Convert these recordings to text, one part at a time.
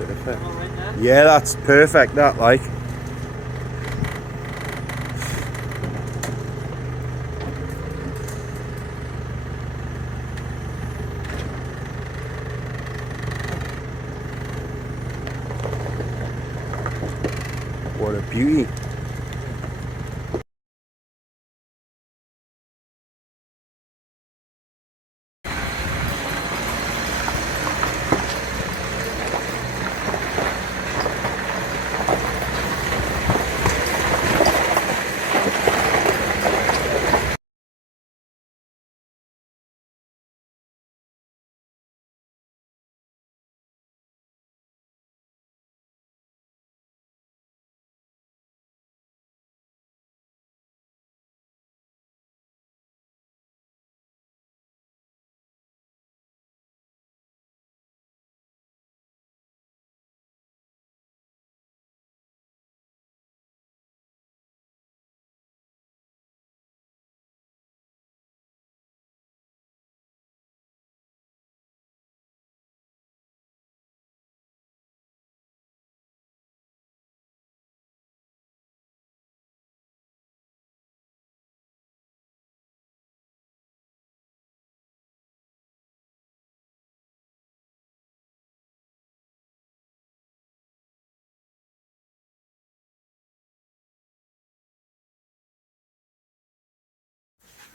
Perfect. Yeah, that's perfect, that, like. What a beauty.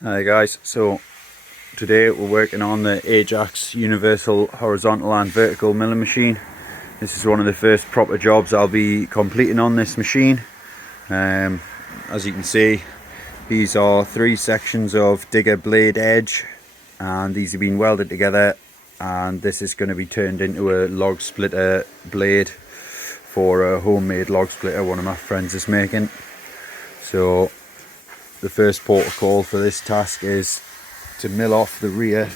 Hi guys, so today we're working on the AJAX universal horizontal and vertical milling machine. This is one of the first proper jobs I'll be completing on this machine. As you can see, these are 3 sections of digger blade edge, and these have been welded together, and this is going to be turned into a log splitter blade for a homemade log splitter one of my friends is making. So the first port of call for this task is to mill off the rear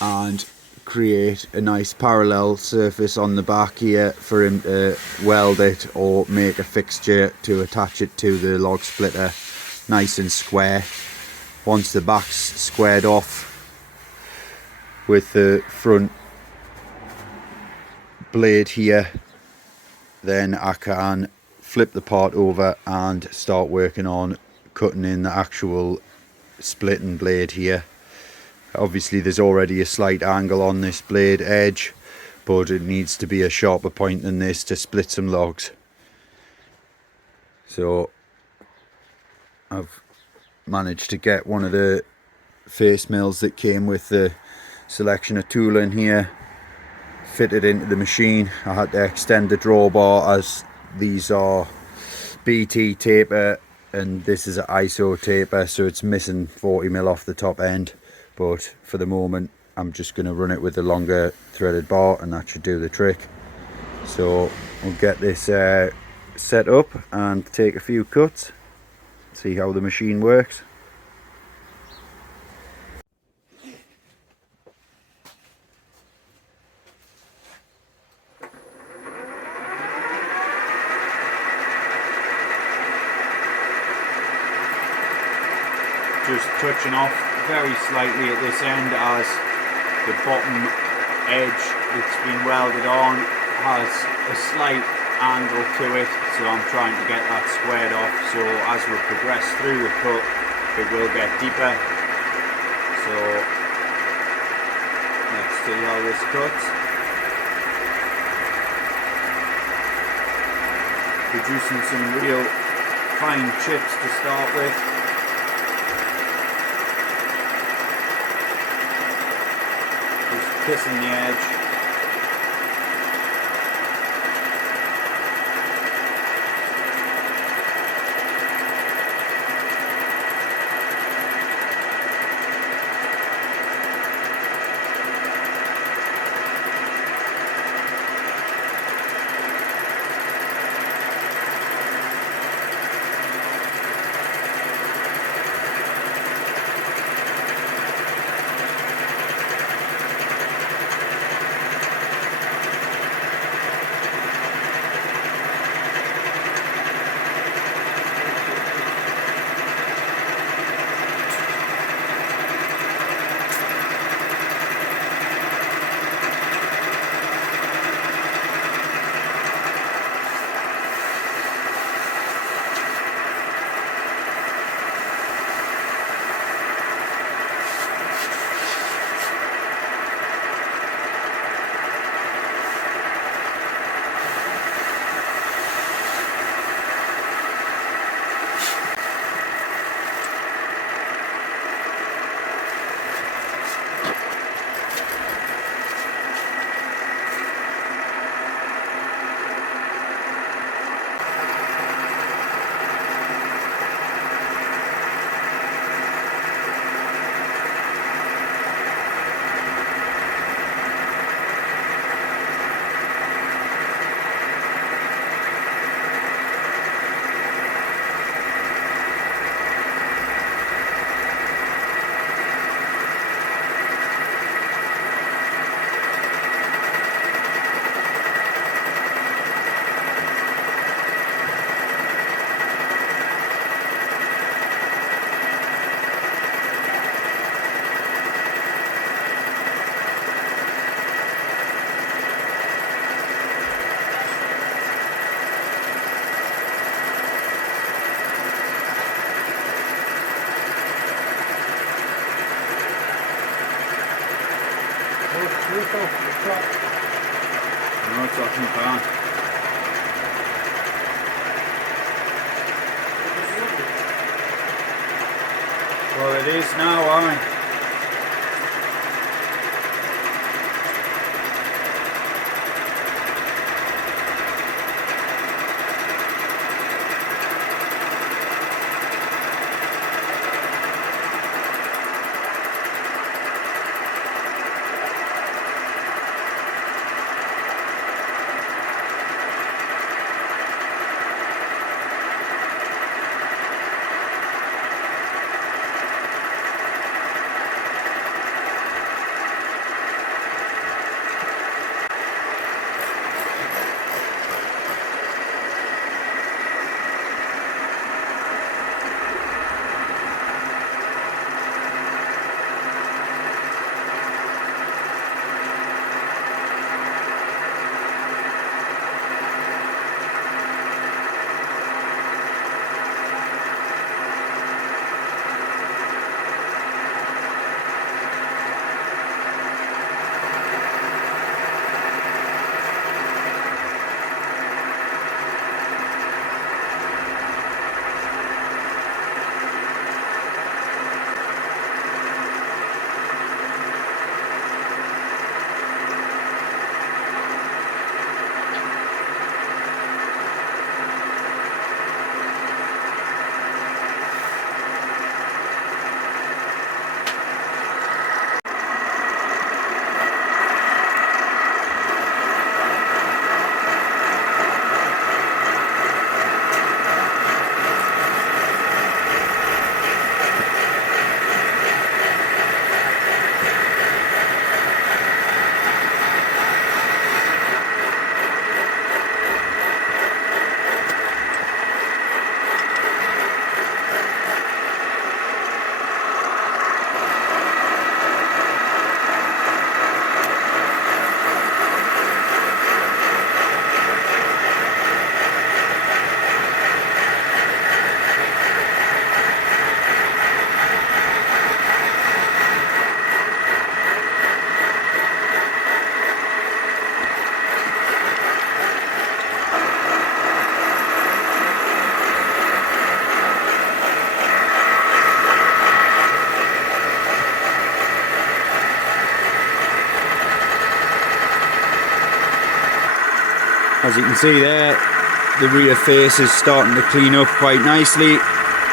and create a nice parallel surface on the back here for him to weld it or make a fixture to attach it to the log splitter nice and square. Once the back's squared off with the front blade here, then I can flip the part over and start working on cutting in the actual splitting blade here. Obviously there's already a slight angle on this blade edge, but it needs to be a sharper point than this to split some logs. So I've managed to get one of the face mills that came with the selection of tooling here fitted into the machine. I had to extend the drawbar as these are BT taper and this is an ISO taper, so it's missing 40mm off the top end, but for the moment I'm just going to run it with a longer threaded bar and that should do the trick. So we'll get this set up and take a few cuts, see how the machine works. Just touching off very slightly at this end, as the bottom edge that's been welded on has a slight angle to it, so I'm trying to get that squared off, so as we progress through the cut it will get deeper. So let's see how this cuts. Producing some real fine chips to start with. Kissing the edge. No, it's off my pan. Well, it is now, aye. As you can see there, the rear face is starting to clean up quite nicely.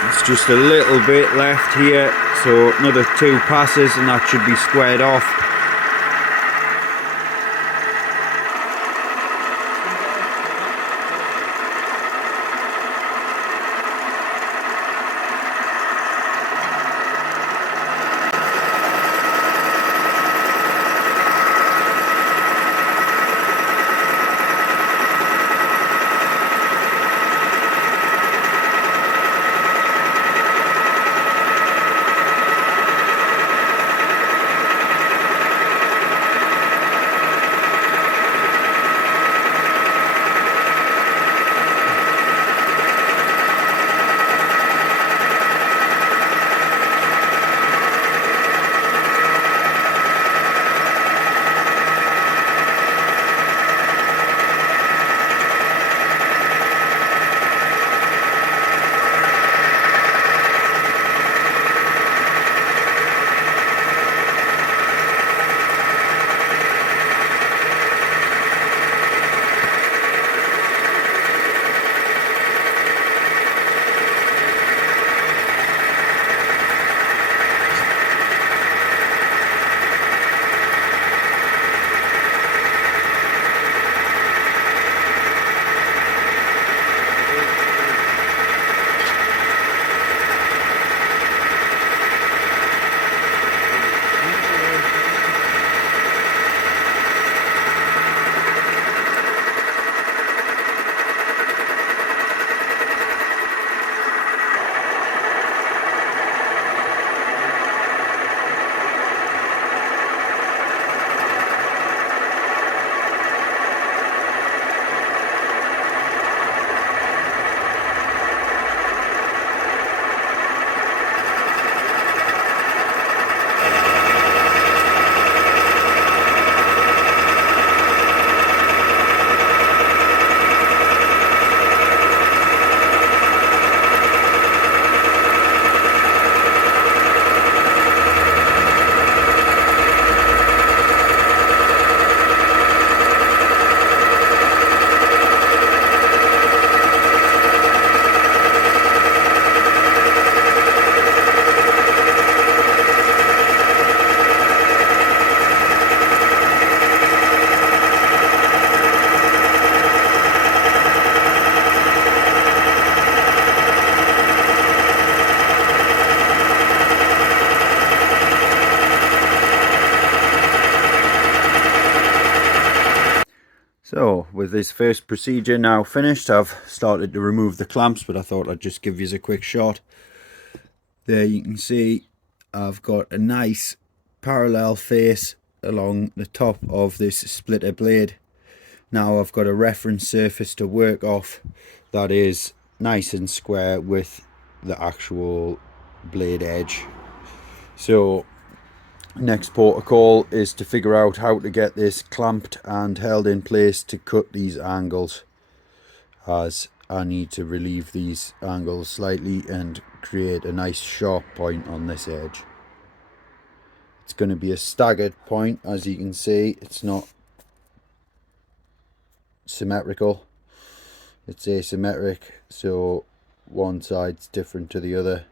It's just a little bit left here, so another 2 passes and that should be squared off. So with this first procedure now finished, I've started to remove the clamps, but I thought I'd just give you a quick shot. There you can see I've got a nice parallel face along the top of this splitter blade. Now I've got a reference surface to work off that is nice and square with the actual blade edge. So next protocol is to figure out how to get this clamped and held in place to cut these angles, as I need to relieve these angles slightly and create a nice sharp point on this edge. It's going to be a staggered point, as you can see. It's not symmetrical, it's asymmetric, so one side's different to the other.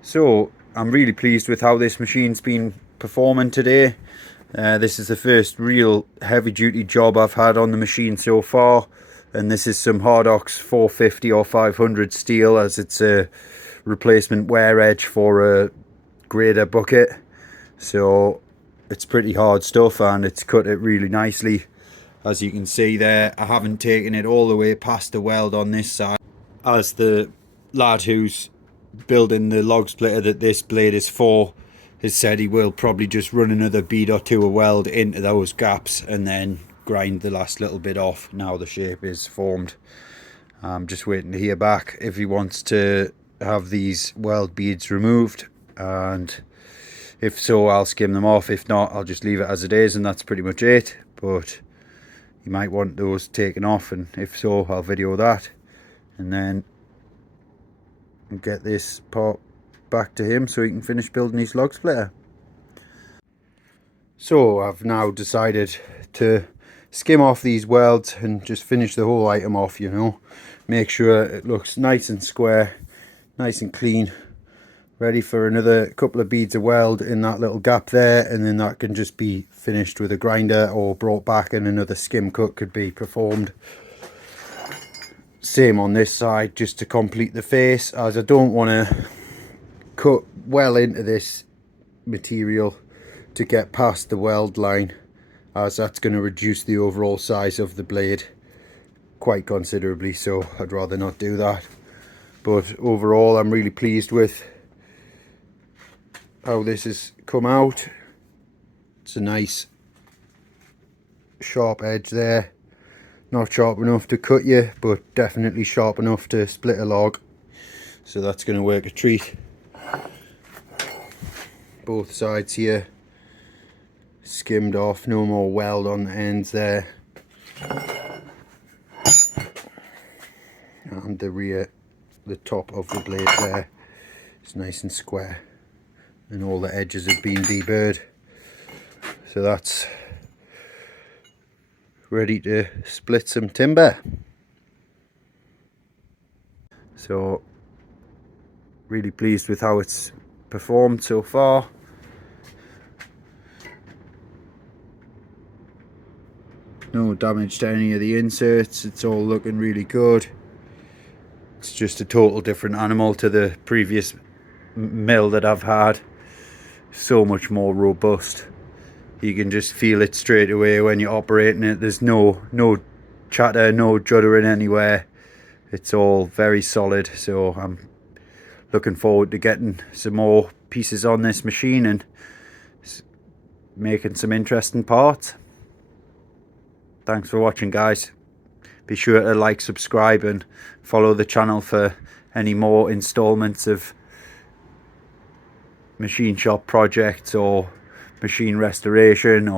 So I'm really pleased with how this machine's been performing today. This is the first real heavy duty job I've had on the machine so far, and this is some HARDOX 450 or 500 steel, as it's a replacement wear edge for a grader bucket, so it's pretty hard stuff and it's cut it really nicely. As you can see there, I haven't taken it all the way past the weld on this side, as the lad who's building the log splitter that this blade is for has said he will probably just run another bead or two of weld into those gaps and then grind the last little bit off. Now the shape is formed. I'm just waiting to hear back if he wants to have these weld beads removed, and if so, I'll skim them off. If not, I'll just leave it as it is, and that's pretty much it. But you might want those taken off, and if so, I'll video that and then get this part back to him so he can finish building his log splitter. So I've now decided to skim off these welds and just finish the whole item off, you know, make sure it looks nice and square, nice and clean, ready for another couple of beads of weld in that little gap there, and then that can just be finished with a grinder or brought back and another skim cut could be performed. Same on this side, just to complete the face, as I don't want to cut well into this material to get past the weld line, as that's going to reduce the overall size of the blade quite considerably, so I'd rather not do that. But overall, I'm really pleased with how this has come out. It's a nice sharp edge there, not sharp enough to cut you, but definitely sharp enough to split a log, so that's going to work a treat. Both sides here skimmed off, no more weld on the ends there, and the rear, the top of the blade there is nice and square, and all the edges have been deburred, so that's ready to split some timber. So really pleased with how it's performed so far. No damage to any of the inserts, it's all looking really good. It's just a total different animal to the previous mill that I've had. So much more robust. You can just feel it straight away when you're operating it. There's no chatter, no juddering anywhere. It's all very solid, so I'm looking forward to getting some more pieces on this machine and making some interesting parts. Thanks for watching, guys. Be sure to like, subscribe and follow the channel for any more installments of machine shop projects or machine restoration or